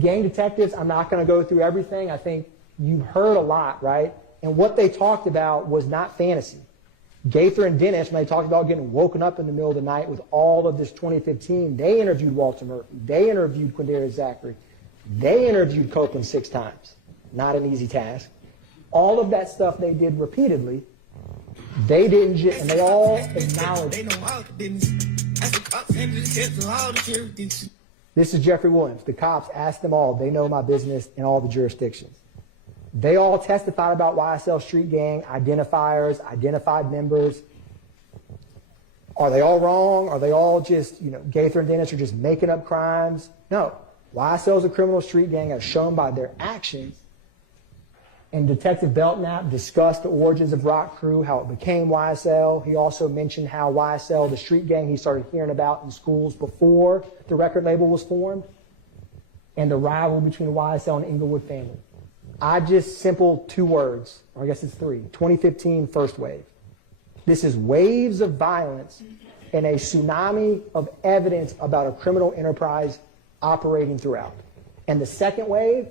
gang detectives, I'm not going to go through everything. I think you've heard a lot, right? And what they talked about was not fantasy. Gaither and Dennis, when they talked about getting woken up in the middle of the night with all of this 2015, they interviewed Walter Murphy. They interviewed Quindarius Zachary. They interviewed Copeland 6 times. Not an easy task. All of that stuff they did repeatedly. They didn't just, and they all acknowledged. This is Jeffrey Williams. The cops asked them all. They know my business in all the jurisdictions. They all testified about YSL Street Gang, identifiers, identified members. Are they all wrong? Are they all just, Gaither and Dennis are just making up crimes? No. YSL is a criminal street gang as shown by their actions. And Detective Belknap discussed the origins of Rock Crew, how it became YSL. He also mentioned how YSL, the street gang he started hearing about in schools before the record label was formed, and the rival between YSL and Inglewood family. I just simple 2 words, or I guess it's 3. 2015 first wave. This is waves of violence and a tsunami of evidence about a criminal enterprise operating throughout. And the second wave,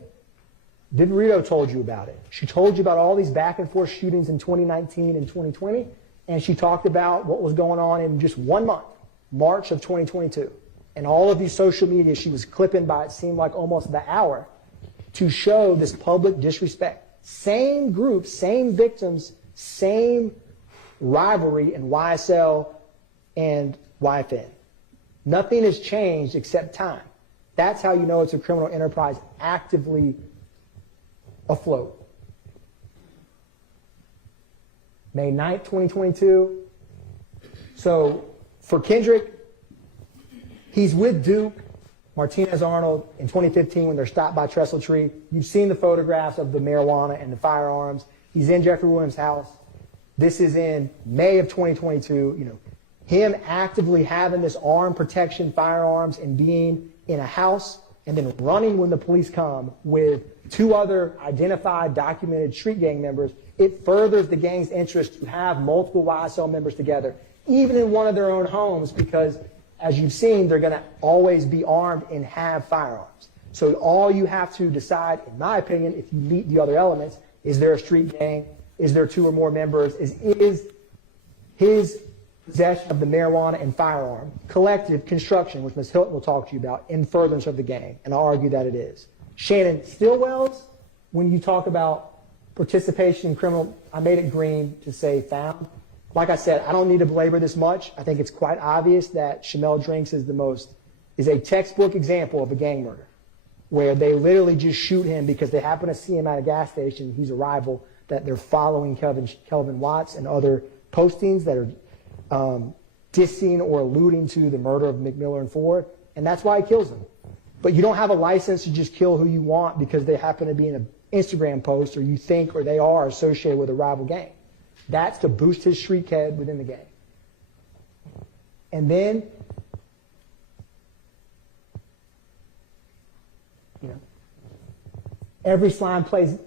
Viverito told you about it. She told you about all these back and forth shootings in 2019 and 2020, and she talked about what was going on in just 1 month, March of 2022. And all of these social media she was clipping by, it seemed like almost the hour, to show this public disrespect. Same group, same victims, same rivalry in YSL and YFN. Nothing has changed except time. That's how you know it's a criminal enterprise actively afloat. May 9th, 2022. So for Kendrick, he's with Duke, Martinez Arnold in 2015 when they're stopped by Trestle Tree. You've seen the photographs of the marijuana and the firearms. He's in Jeffrey Williams' house. This is in May of 2022. Him actively having this arm protection, firearms, and being in a house and then running when the police come with 2 other identified, documented street gang members. It furthers the gang's interest to have multiple YSL members together, even in one of their own homes, because as you've seen, they're going to always be armed and have firearms. So all you have to decide, in my opinion, if you meet the other elements, is there a street gang? Is there 2 or more members? Is his possession of the marijuana and firearm collective construction, which Ms. Hilton will talk to you about, in furtherance of the gang? And I'll argue that it is. Shannon Stillwell's, when you talk about participation in criminal, I made it green to say found. Like I said, I don't need to belabor this much. I think it's quite obvious that Shymel Drinks is a textbook example of a gang murder, where they literally just shoot him because they happen to see him at a gas station. He's a rival, that they're following Kelvin Watts and other postings that are dissing or alluding to the murder of McMiller and Ford, and that's why he kills them. But you don't have a license to just kill who you want because they happen to be in an Instagram post, or you think, or they are associated with a rival gang. That's to boost his street cred within the gang. And then, every slime plays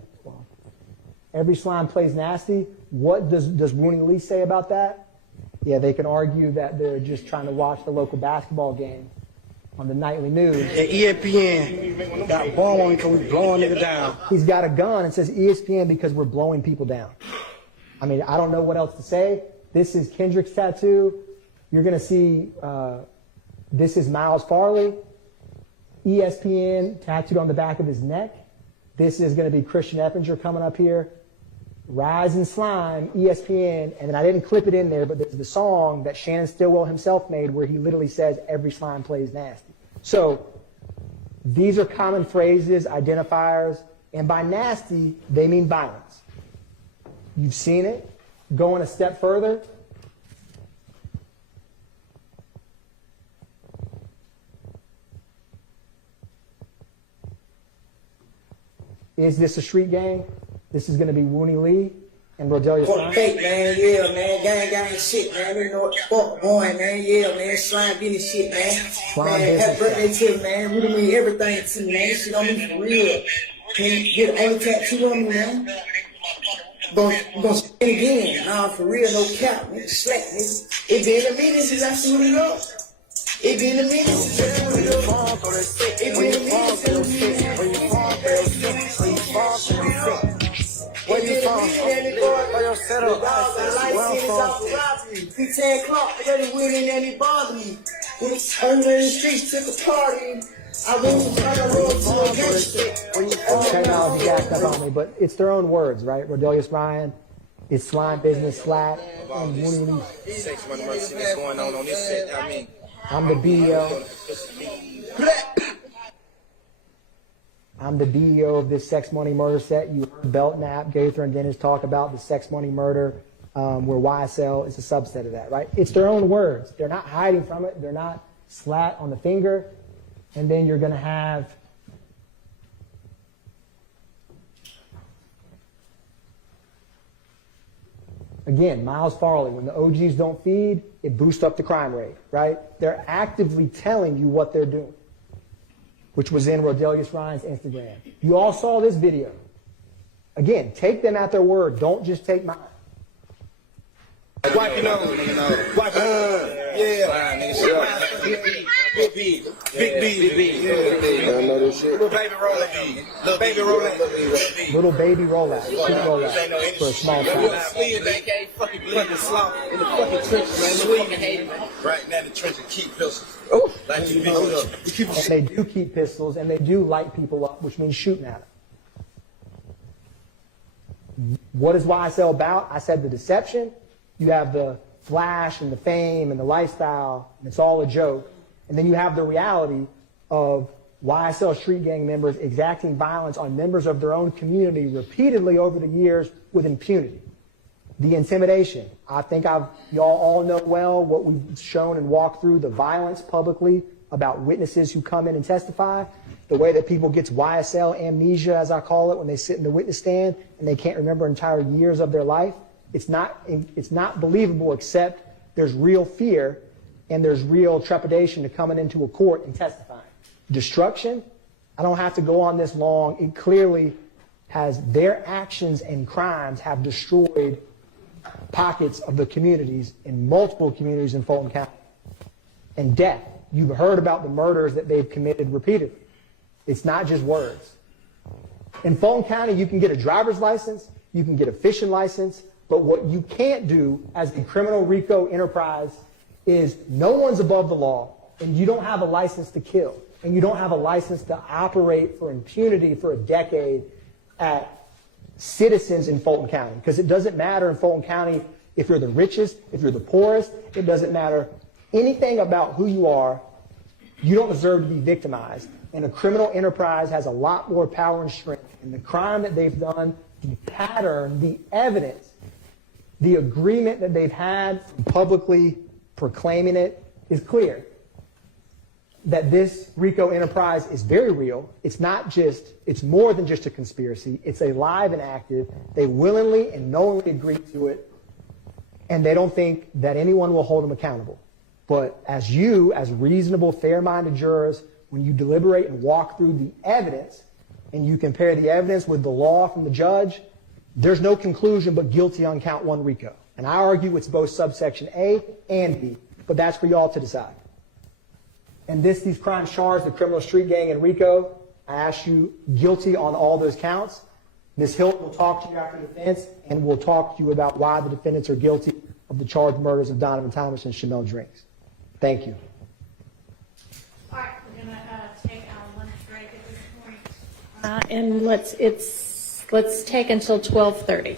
nasty. What does Wunnie Lee say about that? Yeah, they can argue that they're just trying to watch the local basketball game on the nightly news. And ESPN got bomb on because we blowing niggas down. He's got a gun and says ESPN because we're blowing people down. I mean, I don't know what else to say. This is Kendrick's tattoo. You're going to see, this is Miles Farley, ESPN tattooed on the back of his neck. This is going to be Christian Eppinger coming up here. Rise and Slime, ESPN, and then I didn't clip it in there, but there's the song that Shannon Stillwell himself made where he literally says, every slime plays nasty. So these are common phrases, identifiers, and by nasty, they mean violence. You've seen it. Going a step further, is this a street gang? This is going to be Wunnie Lee and Rodalius. Fake, man, yeah, man. Gang shit, man. We know what the fuck going, man. Yeah, man. Slime business shit, man. Man, happy birthday to me, man. Really mean everything to me, man. Shit on me for real. Can you get an only tattoo on me, man? Gonna spin again. Nah, for real, no cap, nigga. Slack, nigga. It been a minute since I seen it up. It been a minute since I seen it up. It been a minute since I seen it up. set up. License is off robbery. P10 Clark already winning and he bothered me. Bitch, under the streets, took a party. I went to the road to a gangster. Technology jacked up on me, but it's their own words, right? Rodalius Ryan, it's slime business, slat, and Wunnie. Sex money mercy that's going on this set. I mean, I'm the BEO. I'm the BEO of this sex money murder set. You heard Belt, Knapp, Gaither, and Dennis talk about the sex money murder, where YSL is a subset of that, right? It's their own words. They're not hiding from it. They're not slat on the finger. And then you're going to have again, Miles Farley, when the OGs don't feed, it boosts up the crime rate, right? They're actively telling you what they're doing, which was in Rodalius Ryan's Instagram. You all saw this video. Again, take them at their word. Don't just take mine. wipe your nose, wipe your nose. Yeah. Big B. I know this shit. Little baby rollout. Little baby rollout. Little baby rollout. Cute rollout for a small size. Sleeve they can't fucking slop in the fucking trenches, man. Sleeve fucking hate man. Right now in the trenches keep pistols. Oh, like you And they do keep pistols, and they do light people up, which means shooting at them. What is YSL about? I said the deception. You have the flash and the fame and the lifestyle, and it's all a joke. And then you have the reality of YSL street gang members exacting violence on members of their own community repeatedly over the years with impunity. The intimidation. I think y'all all know well what we've shown and walked through, the violence publicly about witnesses who come in and testify, the way that people get YSL amnesia, as I call it, when they sit in the witness stand and they can't remember entire years of their life. It's not believable, except there's real fear and there's real trepidation to coming into a court and testifying. Destruction, I don't have to go on this long. It clearly has their actions and crimes have destroyed pockets of the communities in multiple communities in Fulton County. And death. You've heard about the murders that they've committed repeatedly. It's not just words. In Fulton County, you can get a driver's license, you can get a fishing license, but what you can't do as a criminal RICO enterprise is no one's above the law, and you don't have a license to kill, and you don't have a license to operate for impunity for a decade at citizens in Fulton County. Because it doesn't matter in Fulton County if you're the richest, if you're the poorest, it doesn't matter anything about who you are. You don't deserve to be victimized. And a criminal enterprise has a lot more power and strength. And the crime that they've done, the pattern, the evidence, the agreement that they've had publicly proclaiming it is clear. That this RICO enterprise is very real. It's more than just a conspiracy. It's alive and active. They willingly and knowingly agree to it. And they don't think that anyone will hold them accountable. But as reasonable, fair-minded jurors, when you deliberate and walk through the evidence, and you compare the evidence with the law from the judge, there's no conclusion but guilty on count 1 RICO. And I argue it's both subsection A and B, but that's for y'all to decide. And these crimes charged, the criminal street gang and RICO, I ask you guilty on all those counts. Ms. Hilton will talk to you after the defense, and we'll talk to you about why the defendants are guilty of the charged murders of Donovan Thomas and Shymel Drinks. Thank you. All right, we're going to take our lunch break at this point. And let's take until 12:30.